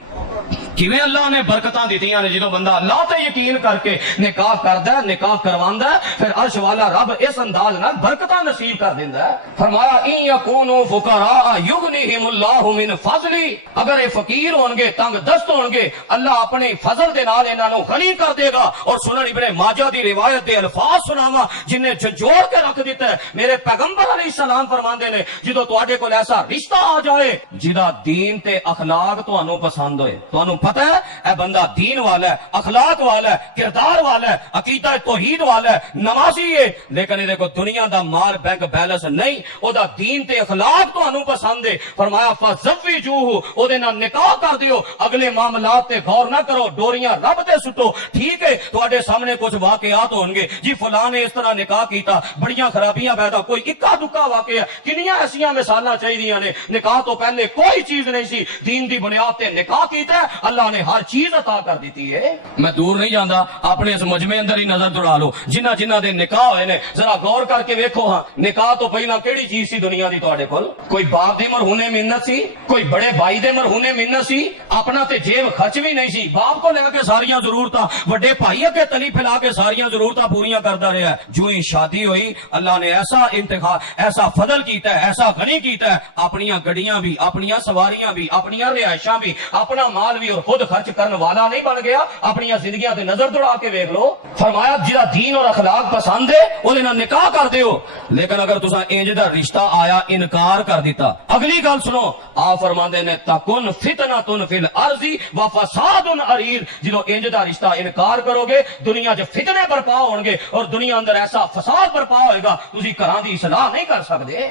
کیویں اللہ نے برکتاں دتیاں نے جدوں بندہ اللہ تے یقین کر کے نکاح کردا ہے نکاح کرواندا ہے پھر عرش والا رب اس انداز نال برکتاں نصیب کر دیندا ہے فرمایا ان یکونوا فقراء یغنیہم اللہ من فضلی اگر یہ فقیر ہون گے تنگ دست ہون گے اللہ اپنے فضل دے نال انہاں نوں غنی کر دے گا اور سنن ابن ماجہ دی روایت دے الفاظ سناواں جن نے جوڑ کے رکھ دیتا ہے میرے پیغمبر علیہ السلام فرماندے نے جدوں تواڈے کول ایسا رشتہ آ جائے جدا دین تے اخلاق تانوں پسند ہوئے تانوں پتہ ہے اے بندہ دین والا ہے، اخلاق والا ہے، کردار والا ہے، عقیدہ توحید والا ہے، نمازی ہے، لیکن یہ کو دنیا دا مال بینک بیلنس نہیں، او دا دین تے اخلاق تانوں پسند ہے، فرمایا فزوجوہ، او دے نال نکاح کر دیو، اگلے معاملات تے غور نہ کرو، ڈوریاں رب تے سٹو۔ ٹھیک ہے تواڈے سامنے کچھ واقعات ہون گے جی فلاں نے اس طرح نکاح کیتا، بڑیاں خرابیاں پیدا، کوئی اکا دکا واقعہ، کنیاں ایسیاں مثالاں چاہیے نے، نکاح تو پہلے کوئی چیز نہیں سی، دین دی بنیاد تے نکاح کیتا ہے، اللہ نے ہر چیز عطا کر دیتی ہے۔ میں دور نہیں جاندا، اپنے اس مجمع اندر ہی نظر دوڑا لو، جنہ جنہ دے نکاح ہوئے نے ذرا غور کر کے ویکھو ہاں نکاح تو پہلا کیڑی چیز سی دنیا دی تواڈے کول؟ کوئی باپ دی مرہونے منت سی، کوئی بڑے بھائی دے مرہونے منت سی، اپنا تے جیب خرچ بھی نہیں سی، باپ کو لے کے ساریاں ضرورتاں، بڑے بھائی کے تلی پھیلا کے ساریاں ضرورتاں پوریاں کرتا رہا ہے۔ جو ہی شادی ہوئی اللہ نے ایسا انتخاب، ایسا فضل کیتا ہے، ایسا غنی کیتا ہے، اپنیاں گڈیاں بھی، اپنیاں سواریاں بھی، اپنیاں رہائشاں بھی، اپنا مال بھی، اور خود خرچ کرنے والا نہیں بن گیا۔ اپنیاں زندگیاں تے نظر دوڑا کے ویکھ لو، فرمایا جہاں دین اور اخلاق پسند ہے وہ نکاح کر دیو، لیکن اگر تساں انج دا رشتہ آیا انکار کر دیتا، اگلی گل سنو، آپ فرماندے نے تکن فتنۃ فی الارض و فساد عریض، جدو انج دا رشتہ انکار کرو گے دنیا چ فتنے برپا ہون گے اور دنیا اندر ایسا فساد برپا ہوئے گا تسی گھراں دی اصلاح نہیں کر سکتے۔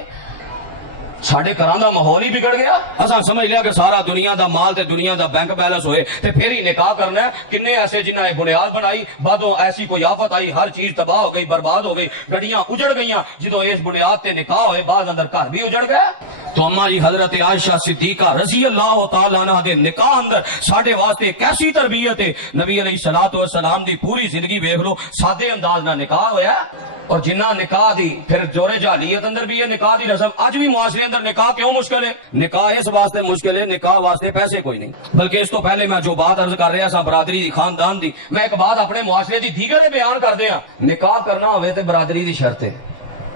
ساڈے گھراں دا ماحول ہی بگڑ گیا، اساں سمجھ لیا کہ سارا دنیا دا مال تے دنیا دا بینک بیلنس ہوئے تے پھر ہی نکاح کرنا ہے۔ کنے ایسے جنہاں نے بنیاد بنائی، بعدوں ایسی کوئی آفت آئی، ہر چیز تباہ ہو گئی، برباد ہو گئی، گڈیاں اجڑ گئیاں، جدوں اس بنیاد تے نکاح ہوئے بعد اندر گھر بھی اجڑ گیا۔ تو اما جی حضرت عائشہ صدیقہ رضی اللہ تعالی عنہ دے نکاح اندر ساڈے واسطے کیسی تربیت ہے، نبی علیہ الصلوۃ والسلام دی پوری زندگی ویکھ لو، سادے انداز نال نکاح ہویا، اور جنہ نکاح دی پھر جورے جاہلیت اندر بھی ہے نکاح دی رسم، اج بھی معاشرے اندر نکاح کیوں مشکل ہے؟ نکاح اس واسطے مشکل ہے، نکاح واسطے پیسے کوئی نہیں۔ بلکہ اس تو پہلے میں جو بات عرض کر رہا سا برادری دی، خاندان دی، میں ایک بات اپنے معاشرے دی دیگر بیان کر دیا، نکاح کرنا ہوئے تے برادری دی شرط ہے،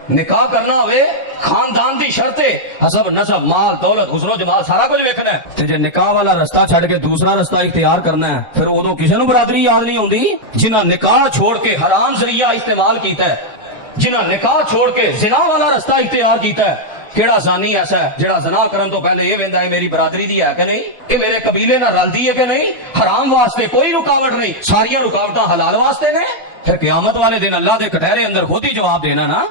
نکاح کرنا ہوئے خاندان دی شرط ہے، حسب نسب مال دولت حسن و جمال سارا کچھ ویکھنا ہے۔ تے جے نکاح والا رستہ چھڑ کے دوسرا رستہ اختیار کرنا ہے پھر ادو کسی نو برادری یاد نہیں ہوندی۔ جنہاں نکاح چھوڑ کے حرام ذریعہ استعمال کیتا ہے، جنہاں نکاح چھوڑ کے زنا والا رستہ اختیار کیتا ہے، کیڑا زانی ایسا ہے جڑا زنا کرن تو پہلے یہ ویندا ہے میری برادری دی ہے کہ نہیں، یہ میرے قبیلے نال رلدی ہے کہ نہیں؟ حرام واسطے کوئی رکاوٹ نہیں، ساریاں رکاوٹاں حلال واسطے نے۔ پھر قیامت والے دن اللہ دے کٹہرے اندر خود ہی جواب دینا نا۔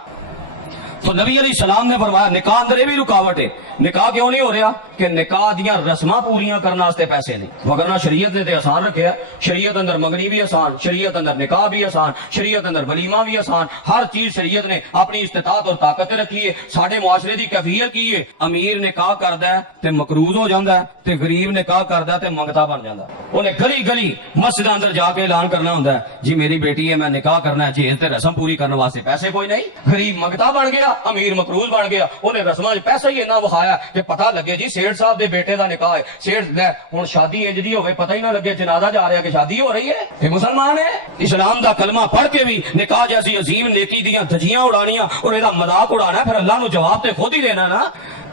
تو نبی علیہ السلام نے فرمایا نکاح اندر یہ بھی رکاوٹ ہے۔ نکاح کیوں نہیں ہو رہا؟ کہ نکاح دیاں رسماں پوریاں کرنا واسطے پیسے نہیں، وگرنہ شریعت نے تے آسان رکھے ہے، شریعت اندر منگنی بھی آسان، شریعت اندر نکاح بھی آسان، شریعت اندر ولیمہ بھی آسان، ہر چیز شریعت نے اپنی استطاعت اور طاقت رکھی ہے۔ ساڈے معاشرے دی کیفیت کی ہے، امیر نکاح کردا ہے تے مقروض ہو جاندا ہے تے غریب نکاح کردا ہے تے منگتا بن جاندا ہے۔ انہیں گلی گلی مسجد اندر جا کے اعلان کرنا ہوندا ہے جی میری بیٹی ہے میں نکاح کرنا ہے، جہیز تے رسم پوری کرنے واسطے پیسے کوئی نہیں، غریب منگتا بن گیا، امیر مقروض بن گیا، انہیں رسماں پیسہ ہی اتنا وکھایا کہ پتہ لگے جی سیٹھ صاحب دے بیٹے دا نکاح ہے، سیٹھ لے ہن شادی انج دی ہوے پتہ ہی نہ لگے جنازہ جا رہا کہ شادی ہو رہی ہے۔ یہ مسلمان ہے، اسلام دا کلمہ پڑھ کے بھی نکاح جیسی عظیم نیکی دیاں دھجیاں اڑانیاں اور یہ مذاق اڑانا ہے، پھر اللہ نو جواب تے خود ہی دینا نا۔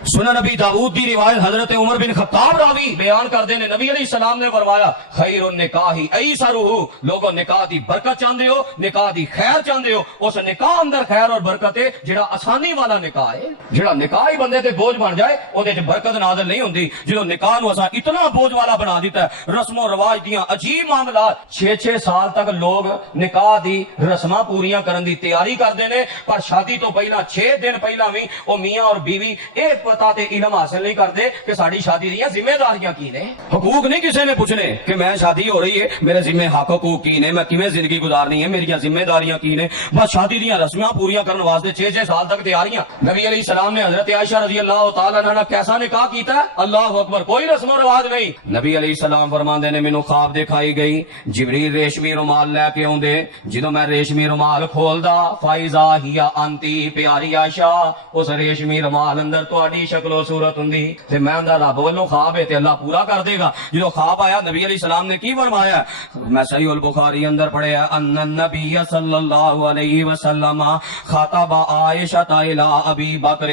سنن نبی داؤد دی روایت حضرت عمر بن خطاب راوی بیان کردے نے، نبی علیہ السلام نے فرمایا خیر النکاح ایسرہ، لوگوں نکاح دی برکت چاہندے ہو، نکاح دی خیر چاہندے ہو، اس نکاح اندر خیر اور برکت ہے جڑا آسانی والا نکاح ہے۔ جڑا نکاح ہی بندے تے بوجھ بن جائے او دے برکت نازل نہیں ہوندی۔ جدوں نکاح نو اساں اتنا بوجھ والا بنا دیتا ہے، رسم و رواج دیاں عجیب معاملات، 6 سال تک لوگ نکاح دی رسماں پوریاں کرن دی تیاری کردے نے، پر شادی تو پہلا 6 دن پہلا بھی او میاں اور بیوی ایک پتہ تے علم حاصل نہیں کرتے کہ ساری شادی دیاں ذمہ داریاں کی نے، حقوق نہیں کسی نے پوچھنے کہ میں شادی ہو رہی ہے میرے ذمہ حق حقوق کی نے، میں کیویں زندگی گزارنی ہے، میری ذمہ داریاں کی نے، بس شادی دیاں رسمیاں پوریاں کرنے واسطے 6 سال تک تیاریاں۔ نبی علیہ السلام نے حضرت عائشہ رضی اللہ تعالی عنہ کیسا نکاح کیتا ہے؟ اللہ اکبر، کوئی رسم و رواج نہیں۔ نبی علیہ السلام فرماندے نے مینوں خواب دکھائی گئی جبریل ریشمی رومال لے کے اوندے، جدوں میں ریشمی رومال کھولدا فائزہ ہی انتی پیاری عائشہ، اس ریشمی رومال اندر تہاڈی شکل و صورت ہوندی تے میں اندر رب والوں خواب ہے تے اللہ پورا کر دے گا۔ جدوں خواب آیا نبی علیہ السلام نے کی فرمایا؟ میں صحیح البخاری اندر پڑھیا ان النبی صلی اللہ علیہ وسلم خاطب عائشہ الی ابی بکر،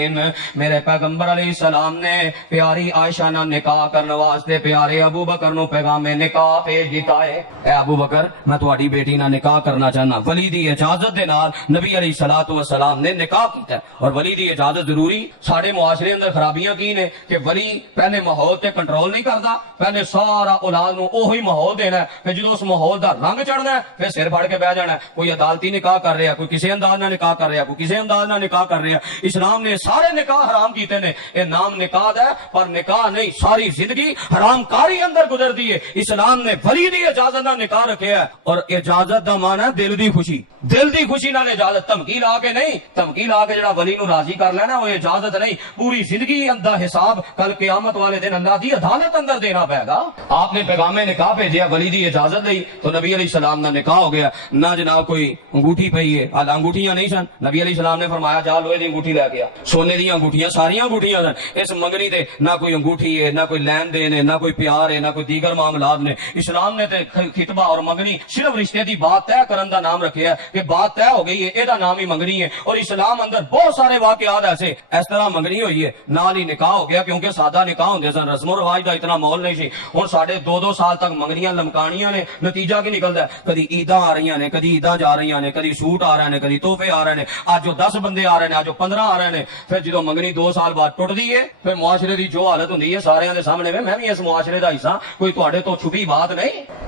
میرے پیغمبر علیہ السلام نے پیاری عائشہ نال نکاح کرنے واسطے پیارے ابو بکر نو پیغام نکاح بھیج دیتا ہے، اے ابو بکر میں تہاڈی بیٹی نال نکاح کرنا چاہنا۔ ولی دی اجازت دے نال نبی علیہ الصلوۃ والسلام نے نکاح کیتا ہے، اور ولی دی اجازت ضروری۔ ساڈے معاشرے اندر اندر خرابیاں کی نے کہ ولی پہلے ماحول تے کنٹرول نہیں کرتا، پہلے سارا اولاد نو اوہی ماحول دینا ہے، پھر جدو اس ماحول دا رنگ چڑھنا ہے پھر سر پھڑ کے بہ جانا ہے، کوئی عدالتی نکاح کر رہا، کوئی کسی انداز نہ نکاح کر رہا، کوئی کسی انداز نہ نکاح کر رہا۔ اسلام نے سارے نکاح حرام کیتے نے، یہ نام نکاح ہے پر نکاح نہیں، ساری زندگی حرام کاری اندر گزر دی ہے۔ اسلام نے ولی دی اجازت نہ نکاح رکھے ہے، اور اجازت دا معنی ہے دل دی خوشی، دل دی خوشی نال اجازت، دھمکی لا کے نہیں، دھمکی لا کے جڑا ولی نو راضی کر لینا وہ اجازت نہیں، پوری زندگی اندر حساب کل قیامت والے دن اللہ دی عدالت اندر دینا پائے گا۔ آپ نے پیغام نکاح بھیجیا، ولی دی اجازت لئی تو نبی علیہ السلام کا نکاح ہو گیا۔ نہ جناب کوئی انگوٹھی پئی ہے، حال انگوٹھیاں نہیں سن، نبی علیہ السلام نے فرمایا جا لوہے دی انگوٹھی لے کے آ، سونے دی انگوٹھیاں ساری انگوٹھیاں سن۔ اس منگنی تے نہ کوئی انگوٹھی ہے، نہ کوئی لین دین ہے، نہ کوئی پیار ہے، نہ کوئی دیگر معاملات نے۔ اسلام نے تے خطبہ اور منگنی صرف رشتے دی بات طے کرن دا نام رکھیا ہے کہ بات طے ہو گئی ہے، اے دا نام ہی منگنی ہے۔ اور اسلام اندر بہت سارے واقعات ایسے اس طرح منگنی ہوئی ہے، نال ہی نکاح ہو گیا، کیونکہ سادہ نکاح ہوندے سن، رسم و رواج دا اتنا مول نہیں سی۔ ہن ساڈے 2-2 سال تک منگنیاں لمکانیاں نے، نتیجہ کی نکلدا ہے؟ کدی عیداں آ رہی نے، کدی عیداں جا رہی نے، کدی سوٹ آ رہے ہیں، کدی تحفے آ رہے ہیں، اج جو 10 بندے آ رہے ہیں، اج جو 15 آ رہے ہیں۔ پھر جدو منگنی 2 سال بعد ٹوٹدی ہے، پھر معاشرے دی جو حالت ہوندی ہے سارے دے سامنے میں بھی اس معاشرے دا حصہ، کوئی تواڈے تو چھپی بات نہیں۔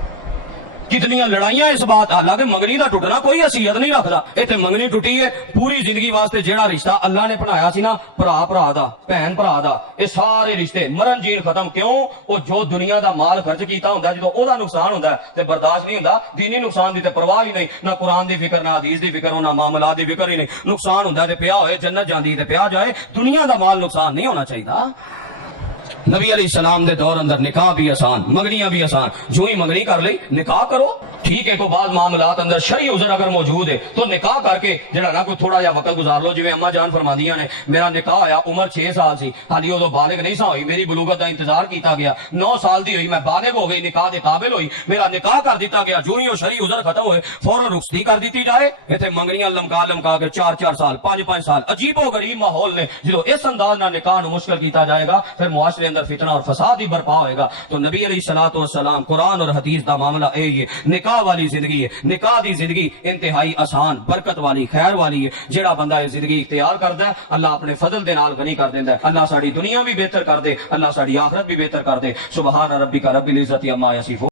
کتنی لڑائیاں اس بات، حالانکہ منگنی دا ٹوٹنا کوئی حیثیت نہیں رکھتا، اتنے منگنی ٹوٹی ہے پوری زندگی واسطے جیڑا رشتہ اللہ نے بنایا سی نا، بھرا دا، بہن بھرا دا، یہ سارے رشتے مرن جین ختم۔ کیوں؟ وہ جو دنیا دا مال خرچ کیتا ہوندا، جدو او دا نقصان ہوندا تے برداشت نہیں ہوندا، دینی نقصان دی تے پرواہ ہی نہیں، نہ قرآن دی فکر، نہ حدیث دی فکر، نہ معاملات دی فکر ہی نہیں۔ نقصان ہوندا تے پیا ہوئے، جنت جاندی تے پیا جائے، دنیا دا مال نقصان نہیں ہونا چاہیے۔ نبی علیہ السلام دے دور اندر نکاح بھی آسان، منگنیاں بھی آسان، جو ہی منگنی کر لئی نکاح کرو، ٹھیک ہے۔ کوئی بعض معاملات اندر شرعی عذر اگر موجود ہے تو نکاح کر کے جڑا نا کوئی تھوڑا جا وقت گزار لو۔ جویں اما جان فرماندیاں نے میرا نکاح ہویا، عمر 6 سال سی، حالی ادو بالغ نہیں سا ہوئی، میری بلوغت دا انتظار کیتا گیا، 9 سال دی ہوئی، میں بالغ ہو گئی، نکاح دے قابل ہوئی، میرا نکاح کر دیتا گیا۔ جو ہی وہ شرعی عذر ختم ہوئے فوراً رخصتی کر دیتی جائے۔ ایتھے منگنیاں لمکا کے 4-4 سال 5-5 سال عجیب و غریب ماحول نے، جدو اس انداز نہ نکاح نو مشکل کیتا جائے گا پھر معاشرے اندر فتنہ اور فساد ہی برپا ہوئے گا۔ تو نبی علیہ الصلوۃ والسلام قرآن اور حدیث دا معاملہ اے یہ نکاح والی زندگی ہے۔ نکاح دی زندگی انتہائی آسان، برکت والی، خیر والی ہے۔ جیڑا بندہ یہ زندگی اختیار کردا ہے اللہ اپنے فضل دے نال غنی کر دیندا ہے۔ اللہ ساڈی دنیا بھی بہتر کر دے، اللہ ساڈی آخرت بھی بہتر کر دے۔ سبحان ربک رب العزت عما یصفون۔